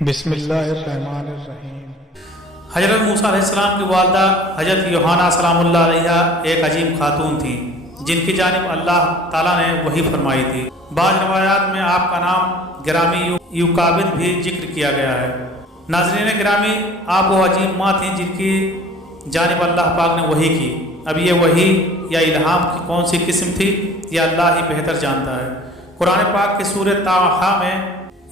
بسم اللہ الرحمن الرحیم۔ حضرت موسیٰ علیہ السلام کی والدہ حضرت یوحنا سلام اللہ علیہ ایک عظیم خاتون تھیں جن کی جانب اللہ تعالیٰ نے وحی فرمائی تھی۔ بعض روایات میں آپ کا نام گرامی یوکابد بھی ذکر کیا گیا ہے۔ ناظرین گرامی، آپ وہ عظیم ماں تھیں جن کی جانب اللہ پاک نے وحی کی۔ اب یہ وحی یا الہام کی کون سی قسم تھی یہ اللہ ہی بہتر جانتا ہے۔ قرآن پاک کی سورۃ طٰہٰ میں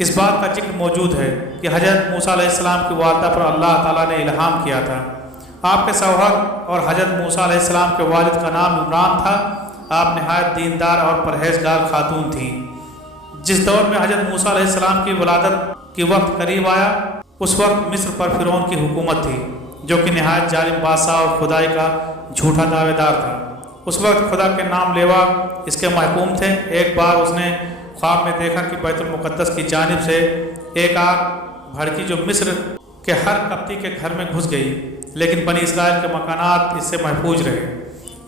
اس بات کا ذکر موجود ہے کہ حضرت موسیٰ علیہ السلام کی والدہ پر اللہ تعالیٰ نے الہام کیا تھا۔ آپ کے شوہر اور حضرت موسیٰ علیہ السلام کے والد کا نام عمران تھا۔ آپ نہایت دیندار اور پرہیزگار خاتون تھیں۔ جس دور میں حضرت موسیٰ علیہ السلام کی ولادت کی وقت قریب آیا، اس وقت مصر پر فرعون کی حکومت تھی جو کہ نہایت ظالم بادشاہ اور خدائی کا جھوٹا دعوے دار تھا۔ اس وقت خدا کے نام لیوا اس کے محکوم تھے۔ ایک بار اس نے خواب میں دیکھا کہ بیت المقدس کی جانب سے ایک آگ بھڑکی جو مصر کے ہر قبطی کے گھر میں گھس گئی، لیکن بنی اسرائیل کے مکانات اس سے محفوظ رہے۔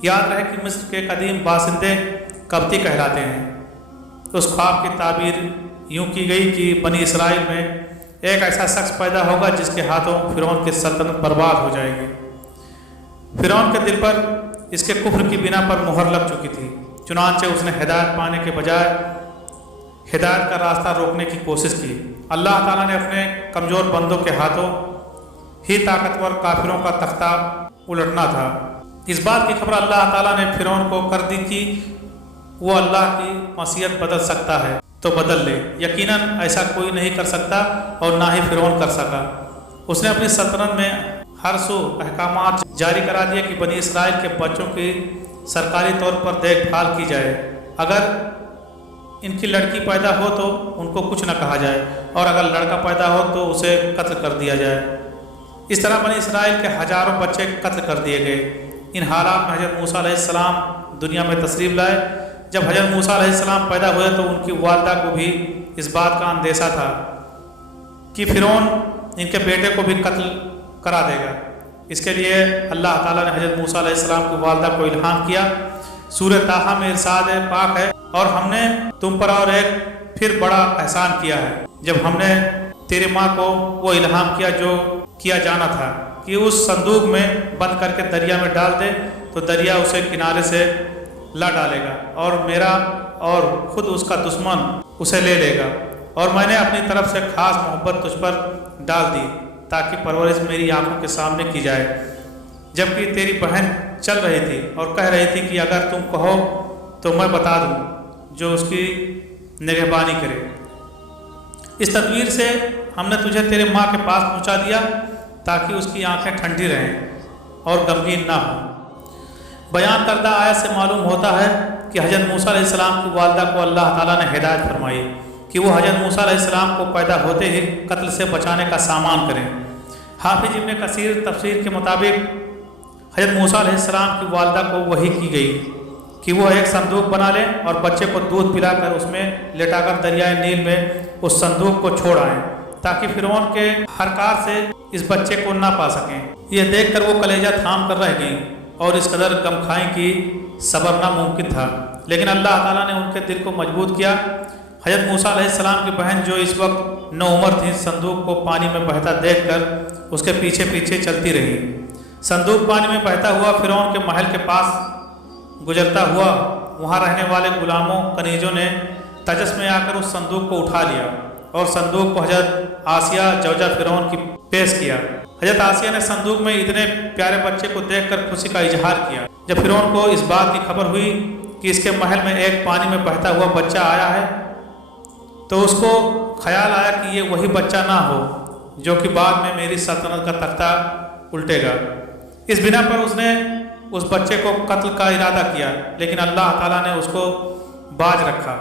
یاد رہے کہ مصر کے قدیم باشندے قبطی کہلاتے ہیں۔ اس خواب کی تعبیر یوں کی گئی کہ بنی اسرائیل میں ایک ایسا شخص پیدا ہوگا جس کے ہاتھوں فرعون کی سلطنت برباد ہو جائے گی۔ فرعون کے دل پر اس کے کفر کی بنا پر مہر لگ چکی تھی، چنانچہ اس نے ہدایت پانے کے بجائے ہدایت کا راستہ روکنے کی کوشش کی۔ اللہ تعالیٰ نے اپنے کمزور بندوں کے ہاتھوں ہی طاقتور کافروں کا تختہ الٹنا تھا۔ اس بات کی خبر اللہ تعالیٰ نے فرعون کو کر دی کہ وہ اللہ کی مشیت بدل سکتا ہے تو بدل لے۔ یقیناً ایسا کوئی نہیں کر سکتا اور نہ ہی فرعون کر سکا۔ اس نے اپنی سلطنت میں ہر سو احکامات جاری کرا دیے کہ بنی اسرائیل کے بچوں کی سرکاری طور پر دیکھ بھال کی جائے۔ اگر ان کی لڑکی پیدا ہو تو ان کو کچھ نہ کہا جائے، اور اگر لڑکا پیدا ہو تو اسے قتل کر دیا جائے۔ اس طرح بنی اسرائیل کے ہزاروں بچے قتل کر دیے گئے۔ ان حالات میں حضرت موسیٰ علیہ السلام دنیا میں تشریف لائے۔ جب حضرت موسیٰ علیہ السلام پیدا ہوئے تو ان کی والدہ کو بھی اس بات کا اندیشہ تھا کہ فرعون ان کے بیٹے کو بھی قتل کرا دے گا۔ اس کے لیے اللہ تعالیٰ نے حضرت موسیٰ علیہ السلام کی والدہ کو الہام کیا۔ سورۃ طٰہٰ میں ارشاد پاک ہے، اور ہم نے تم پر اور ایک پھر بڑا احسان کیا ہے جب ہم نے تیری ماں کو وہ الہام کیا جو کیا جانا تھا کہ اس صندوق میں بند کر کے دریا میں ڈال دے تو دریا اسے کنارے سے لا ڈالے گا، اور میرا اور خود اس کا دشمن اسے لے لے گا۔ اور میں نے اپنی طرف سے خاص محبت تجھ پر ڈال دی تاکہ پرورش میری آنکھوں کے سامنے کی جائے، جبکہ تیری بہن چل رہی تھی اور کہہ رہی تھی کہ اگر تم کہو تو میں بتا دوں جو اس کی نگہبانی کرے۔ اس تدبیر سے ہم نے تجھے تیرے ماں کے پاس پہنچا دیا تاکہ اس کی آنکھیں ٹھنڈی رہیں اور غمگین نہ ہوں۔ بیان کردہ آیت سے معلوم ہوتا ہے کہ حضرت موسیٰ علیہ السلام کی والدہ کو اللہ تعالیٰ نے ہدایت فرمائی کہ وہ حضرت موسیٰ علیہ السلام کو پیدا ہوتے ہی قتل سے بچانے کا سامان کریں۔ حافظ ابن کثیر تفسیر کے مطابق حضرت موسیٰ علیہ السلام کی والدہ کو وحی کی گئی کہ وہ ایک صندوق بنا لیں اور بچے کو دودھ پلا کر اس میں لٹا کر دریائے نیل میں اس صندوق کو چھوڑ آئیں تاکہ فرعون کے ہر کار سے اس بچے کو نہ پا سکیں۔ یہ دیکھ کر وہ کلیجہ تھام کر رہ گئیں اور اس قدر غم کھائیں کہ صبر ناممکن تھا، لیکن اللہ تعالیٰ نے ان کے دل کو مضبوط کیا۔ حضرت موسیٰ علیہ السلام کی بہن جو اس وقت نوعمر تھیں، صندوق کو پانی میں بہتا دیکھ کر اس کے پیچھے پیچھے چلتی رہی۔ صندوق پانی میں بہتا ہوا فرعون کے محل کے پاس گزرتا ہوا وہاں رہنے والے غلاموں کنیزوں نے تجس میں آ کر اس صندوق کو اٹھا لیا اور صندوق کو حضرت آسیہ زوجہ فرعون کی پیش کیا۔ حضرت آسیہ نے صندوق میں اتنے پیارے بچے کو دیکھ کر خوشی کا اظہار کیا۔ جب فرعون کو اس بات کی خبر ہوئی کہ اس کے محل میں ایک پانی میں بہتا ہوا بچہ آیا ہے تو اس کو خیال آیا کہ یہ وہی بچہ نہ ہو جو کہ بعد میں میری سلطنت کا تختہ الٹے گا۔ اس بنا پر اس نے اس بچے کو قتل کا ارادہ کیا، لیکن اللہ تعالیٰ نے اس کو باز رکھا۔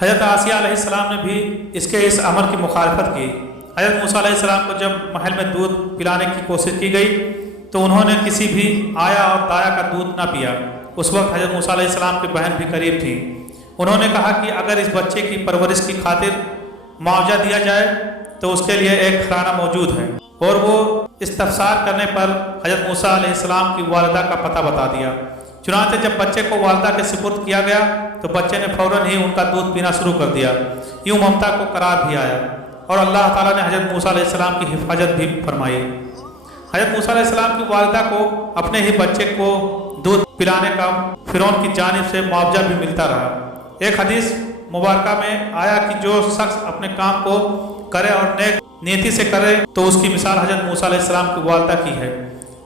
حضرت آسیہ علیہ السلام نے بھی اس عمل کی مخالفت کی۔ حضرت موسیٰ علیہ السلام کو جب محل میں دودھ پلانے کی کوشش کی گئی تو انہوں نے کسی بھی آیا اور دایا کا دودھ نہ پیا۔ اس وقت حضرت موسیٰ علیہ السلام کی بہن بھی قریب تھی۔ انہوں نے کہا کہ اگر اس بچے کی پرورش کی خاطر معاوضہ دیا جائے تو اس کے لیے ایک خرانہ موجود ہے، اور وہ استفسار کرنے پر حضرت موسیٰ علیہ السلام کی والدہ کا پتہ بتا دیا۔ چنانچہ جب بچے کو والدہ کے سپرد کیا گیا تو بچے نے فوراً ہی ان کا دودھ پینا شروع کر دیا۔ یوں ممتا کو قرار بھی آیا اور اللہ تعالیٰ نے حضرت موسیٰ علیہ السلام کی حفاظت بھی فرمائی۔ حضرت موسیٰ علیہ السلام کی والدہ کو اپنے ہی بچے کو دودھ پلانے کا فرعون کی جانب سے معاوضہ بھی ملتا رہا۔ ایک حدیث مبارکہ میں آیا کہ جو شخص اپنے کام کو کرے اور نیک نیتی سے کرے تو اس کی مثال حضرت موسیٰ علیہ السلام کی والدہ کی ہے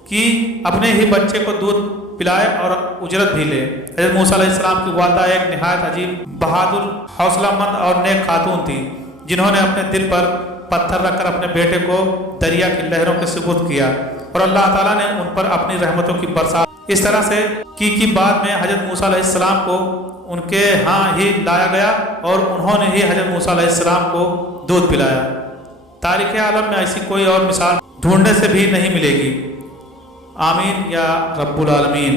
کہ اپنے ہی بچے کو دودھ پلائے اور اجرت بھی لے۔ حضرت موسیٰ علیہ السلام کی والدہ ایک نہایت عجیب، بہادر، حوصلہ مند اور نیک خاتون تھی، جنہوں نے اپنے دل پر پتھر رکھ کر اپنے بیٹے کو دریا کی لہروں کے سپرد کیا، اور اللہ تعالیٰ نے ان پر اپنی رحمتوں کی برسات اس طرح سے کی کہ بعد میں حضرت موسیٰ علیہ السلام کو ان کے ہاں ہی لایا گیا اور انہوں نے ہی حضرت موسیٰ علیہ السلام کو دودھ پلایا۔ تاریخ عالم میں ایسی کوئی اور مثال ڈھونڈنے سے بھی نہیں ملے گی۔ آمین یا رب العالمین۔